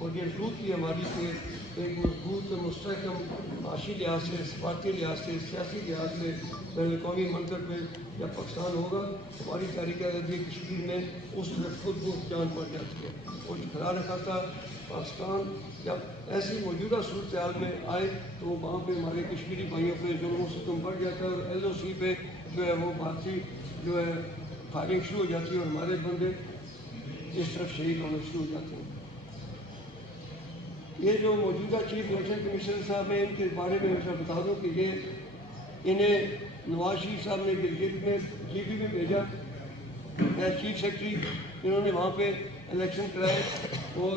اور یہ ضرورت کی ہماری کہ ایک مضبوط مستحکم معاشی لحاظ سے، سفارتی لحاظ سے، سیاسی لحاظ سے بین الاقوامی منظر پہ جب پاکستان ہوگا ہماری تحریک آزادی کشمیر میں اس وقت خود کو جان پڑ جاتی ہے۔ اور خدا نخواستہ پاکستان جب ایسی موجودہ صورتحال میں آئے تو وہاں پہ ہمارے کشمیری بھائیوں پہ ظلم و ستم بڑھ جاتا ہے، اور LOC پہ جو ہے وہ بھارتی جو ہے فائرنگ شروع ہو جاتی ہے، اور ہمارے بندے اس طرف شہید ہونا شروع ہو جاتے ہیں۔ یہ جو موجودہ چیف الیکشن کمیشنر صاحب ہیں، ان کے بارے میں میں بتا دوں کہ یہ انہیں نواز شریف صاحب نے گلگت میں GB میں بھیجا ایز چیف سیکرٹری، انہوں نے وہاں پہ الیکشن کرائے، اور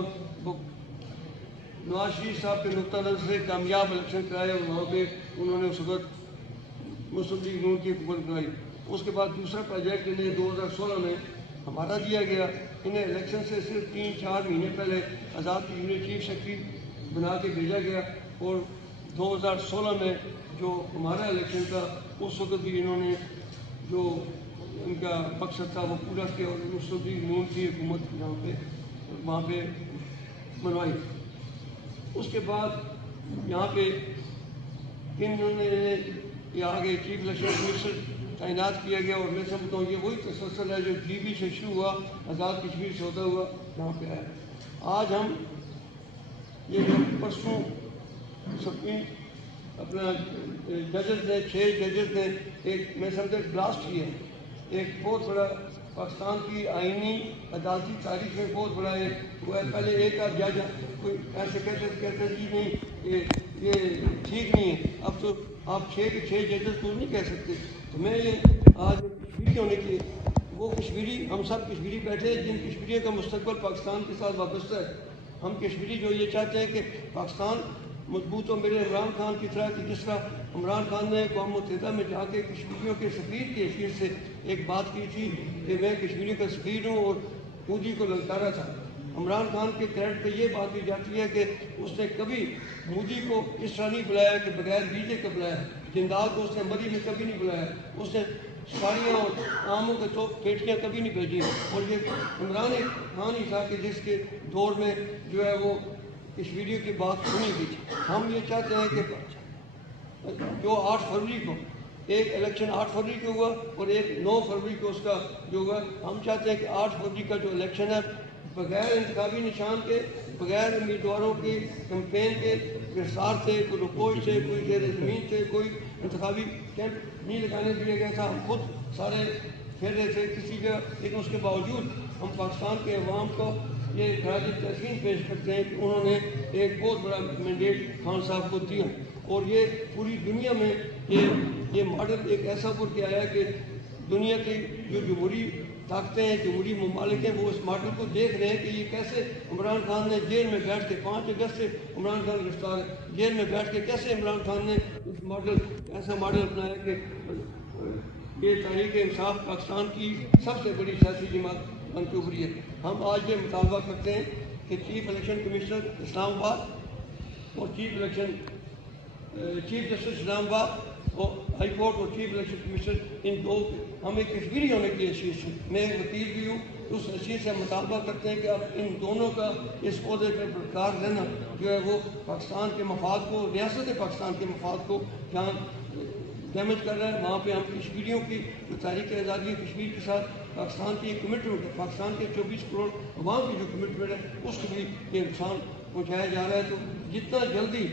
نواز شریف صاحب کے نقطہ نظر سے کامیاب الیکشن کرائے، اور وہاں پہ انہوں نے اس وقت مسلم لیگ نون کی حکومت بنائی۔ اس کے بعد دوسرا پروجیکٹ انہیں 2016 میں ہمارا دیا گیا، انہیں الیکشن سے صرف 3-4 مہینے پہلے آزاد کشمیر چیف سیکرٹری بنا کے بھیجا گیا، اور 2016 میں جو ہمارا الیکشن تھا اس وقت بھی انہوں نے جو ان کا مقصد تھا وہ پورا کیا، اور مسلم لیگ نون کی حکومت وہاں پہ بنوائی۔ اس کے بعد یہاں پہ انہوں نے یہ آگے چیف الیکشن کمیشنر تعینات کیا گیا، اور میں سمجھتا ہوں یہ وہی تسلسل ہے جو GB سے شروع ہوا، آزاد کشمیر سے ہوتا ہوا یہاں پہ آیا۔ آج ہم یہ جو پرسوں اپنا ججز نے 6 ججز نے ایک میں سمجھتا بلاسٹ کیا، ایک بہت بڑا پاکستان کی آئینی عدالتی تاریخ میں بہت بڑا وہ ہے۔ پہلے ایک آدھ جج کوئی ایسے کہتے جی نہیں یہ ٹھیک نہیں ہے، اب تو آپ 6 کے 6 ججز کو نہیں کہہ سکتے۔ تو میں یہ آج کشمیری ہونے کی وہ کشمیری ہم سب کشمیری بیٹھے جن کشمیریوں کا مستقبل پاکستان کے ساتھ وابستہ ہے۔ ہم کشمیری جو یہ چاہتے ہیں کہ پاکستان مضبوط ہو، میرے عمران خان کی طرح کہ جس طرح عمران خان نے اقوام متحدہ میں جا کے کشمیریوں کے سفیر کی حیثیت سے ایک بات کی تھی کہ میں کشمیری کا سفیر ہوں، اور مودی کو للکارا تھا۔ عمران خان کے کریڈٹ پہ یہ بات دی جاتی ہے کہ اس نے کبھی مودی کو اس طرح نہیں بلایا کہ بغیر ویزے کا بلایا، جندال کو اس نے مری میں کبھی نہیں بلایا، اس نے سواریاں اور آموں کے تو پیٹیاں کبھی نہیں بھیجی، اور یہ عمران خان ہی تھا کہ جس کے دور میں جو ہے وہ کشمیریوں کی بات سنی گئی تھی۔ ہم یہ چاہتے ہیں کہ جو 8 فروری کو ایک الیکشن 8 فروری کو ہوا اور ایک 9 فروری کو اس کا جو ہوا، ہم چاہتے ہیں کہ 8 فروری کا جو الیکشن ہے بغیر انتخابی نشان کے، بغیر امیدواروں کی کمپین کے گرفتار تھے، کوئی رپوش تھے، کوئی زیر زمین تھے، کوئی انتخابی کیمپ نہیں لگانے دیا گیا تھا۔ ہم خود سارے پھر رہے تھے کسی کا، لیکن اس کے باوجود ہم پاکستان کے عوام کو یہ خراج تحسین پیش کرتے ہیں کہ انہوں نے ایک بہت بڑا مینڈیٹ خان صاحب کو دیا، اور یہ پوری دنیا میں یہ ماڈل ایک ایسا پر کے آیا کہ دنیا کی جو جمہوری طاقتیں ہیں، جمہوری ممالک ہیں، وہ اس ماڈل کو دیکھ رہے ہیں کہ یہ کیسے عمران خان نے جیل میں بیٹھ کے 5 اگست سے عمران خان گرفتار ہے، جیل میں بیٹھ کے کیسے عمران خان نے اس ماڈل ایسا ماڈل اپنایا کہ یہ تحریک انصاف پاکستان کی سب سے بڑی سیاسی جماعت بن کے ابھری ہے۔ ہم آج یہ مطالبہ کرتے ہیں کہ چیف الیکشن کمشنر اسلام آباد اور چیف جسٹس اسلام آباد اور ہائی کورٹ اور چیف الیکشن کمشنر ان دو ہم ایک کشمیری ہونے کی حیثیت سے، میں ایک وکیل بھی ہوں، اس حیثیت سے ہم مطالبہ کرتے ہیں کہ اب ان دونوں کا اس عہدے پر برقرار رہنا جو ہے وہ پاکستان کے مفاد کو، ریاست پاکستان کے مفاد کو جہاں ڈیمیج کر رہا ہے، وہاں پہ ہم کشمیریوں کی جو تاریخ آزادی کشمیر کے ساتھ پاکستان کی ایک کمٹمنٹ ہے، پاکستان کے 24 کروڑ عوام کی جو کمٹمنٹ ہے اس کو بھی یہ نقصان پہنچایا جا رہا ہے۔ تو جتنا جلدی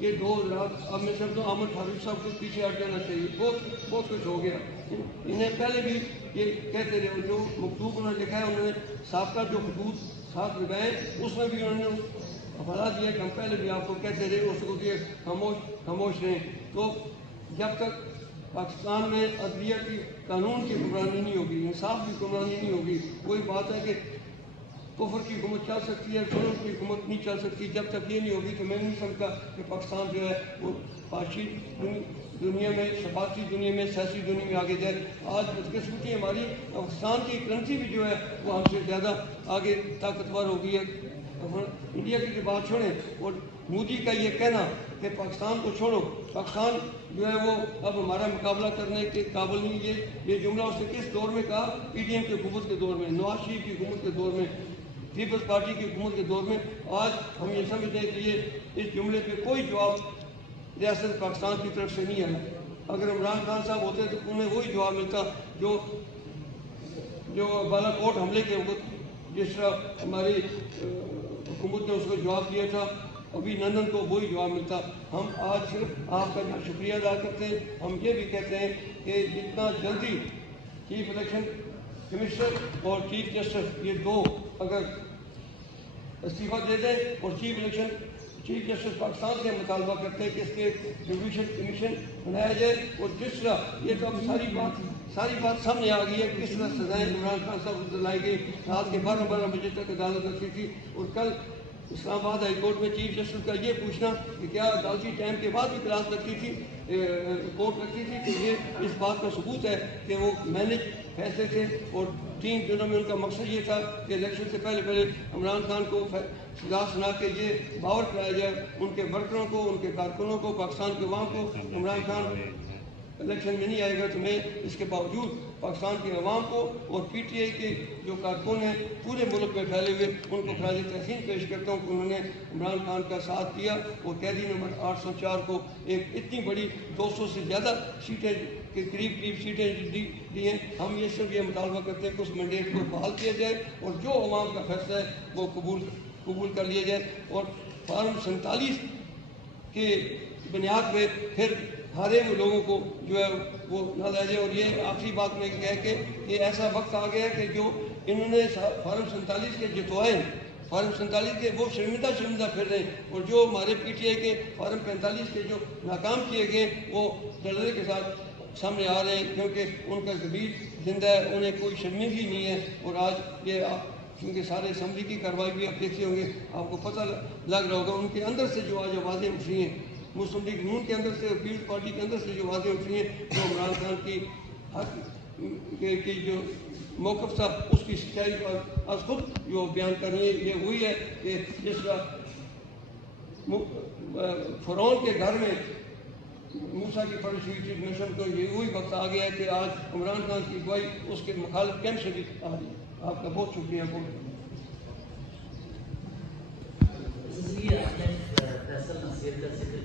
یہ 2 رات اب میں سمجھتا ہوں احمد فاروق صاحب کو پیچھے ہٹ جانا چاہیے، بہت کچھ ہو گیا۔ انہیں پہلے بھی یہ کہتے رہے، جو مکتوب انہوں نے لکھا ہے، انہوں نے سابقہ جو حدود ساتھ لگائے اس میں بھی انہوں نے حوالہ دیا کہ ہم پہلے بھی آپ کو کہتے رہے، اس کو کہ خاموش رہیں۔ تو جب تک پاکستان میں عدلیہ کی قانون کی حکمرانی نہیں ہوگی، انصاف کی حکمرانی نہیں ہوگی، وہی بات ہے کہ کفر کی حکومت چل سکتی ہے، ظلم کی حکومت نہیں چل سکتی۔ جب تک یہ نہیں ہوگی تو میں نہیں سمجھتا کہ پاکستان جو ہے وہ معاشی دنیا میں، ثقافتی دنیا میں، سیاسی دنیا میں آگے جائے۔ آج بدقسمتی ہماری پاکستان کی کرنسی بھی جو ہے وہ ہم سے زیادہ آگے طاقتور ہو گئی ہے۔ انڈیا کی بات چھوڑیں، اور مودی کا یہ کہنا کہ پاکستان کو چھوڑو، پاکستان جو ہے وہ اب ہمارا مقابلہ کرنے کے قابل نہیں، یہ جملہ اس نے کس دور میں کہا؟ PDM کی حکومت کے دور میں، نواز شریف کی حکومت کے دور میں۔ پیپلز پارٹی کی حکومت کے دور میں آج ہم یہ سمجھتے ہیں کہ یہ اس جملے پہ کوئی جواب ریاست پاکستان کی طرف سے نہیں آیا۔ اگر عمران خان صاحب ہوتے تو انہیں وہی جواب ملتا جو بالا کوٹ حملے کے وقت جس طرح ہماری حکومت نے اس کو جواب دیا تھا، ابھی نندن کو وہی جواب ملتا۔ ہم آج صرف آپ کا شکریہ ادا کرتے ہیں۔ ہم یہ بھی کہتے ہیں کہ جتنا جلدی چیف الیکشن کمشنر اور چیف جسٹس یہ دو اگر استعفیٰ دے دیں اور چیف جسٹس پاکستان سے مطالبہ کرتے ہیں کہ اس کے جوڈیشل کمیشن بنایا جائے، اور جس طرح یہ تو اب ساری بات سامنے آ گئی ہے کس طرح سزائیں عمران خان صاحب کو دلائی گئی، رات کے 12 بجے تک عدالت رکھی تھی، اور کل اسلام آباد ہائی کورٹ میں چیف جسٹس کا یہ پوچھنا کہ کیا عدالتی ٹائم کے بعد بھی کلاس لگتی تھی، کورٹ لگتی تھی، تو یہ اس بات کا ثبوت ہے کہ وہ مینج فیصلے تھے، اور 3 دنوں میں ان کا مقصد یہ تھا کہ الیکشن سے پہلے عمران خان کو سزا سنا کے یہ باور کرایا جائے ان کے ورکروں کو، ان کے کارکنوں کو، پاکستان کے عوام کو، عمران خان الیکشن میں نہیں آئے گا۔ تو میں اس کے باوجود پاکستان کے عوام کو اور پی ٹی آئی کے جو کارکن ہیں پورے ملک میں پھیلے ہوئے ان کو خراج تحسین پیش کرتا ہوں کہ انہوں نے عمران خان کا ساتھ دیا، اور قیدی نمبر 804 کو ایک اتنی بڑی 200 سے زیادہ سیٹیں کے قریب سیٹیں دی ہیں۔ ہم یہ صرف یہ مطالبہ کرتے ہیں کہ اس مینڈیٹ کو بحال کیا جائے اور جو عوام کا فیصلہ ہے وہ قبول کر لیا جائے، اور فارم 47 کے بنیاد پہ پھر ہارے ہوئے لوگوں کو جو ہے وہ نہ لے جائے۔ اور یہ آخری بات میں کہہ کے یہ ایسا وقت آ گیا ہے کہ جو انہوں نے فارم 47 کے جتوائے ہیں، فارم 47 کے وہ شرمندہ پھر رہے ہیں، اور جو ہمارے پی ٹی آئی کے فارم 45 کے جو ناکام کیے گئے وہ دلدلے کے ساتھ سامنے آ رہے ہیں، کیونکہ ان کا ضمیر زندہ ہے، انہیں کوئی شرمندگی نہیں ہے۔ اور آج یہ آپ کیونکہ سارے اسمبلی کی کارروائی بھی آپ دیکھتے ہوں گے، آپ کو پتہ لگ رہا ہوگا ان کے اندر سے جو آج آوازیں اٹھ رہی ہیں، مسلم لیگ نون کے اندر سے اور پیپلز پارٹی کے اندر سے جو آوازیں اٹھ رہی ہیں، جو عمران خان کی حق کی جو موقف تھا اس کی سچائی کو از خود جو بیان کر رہی ہے، یہ وہی ہے کہ جس طرح فرعون کے گھر میں موسیٰ کی فرش ہوئی تھی مشن، تو یہ وہی وقت آ گیا ہے کہ آج عمران خان کی گواہی اس کے مخالف کیمپ سے بھی آ رہی ہے۔ آپ کا بہت شکریہ۔ آپ نے فیصل نصیر کا ذکر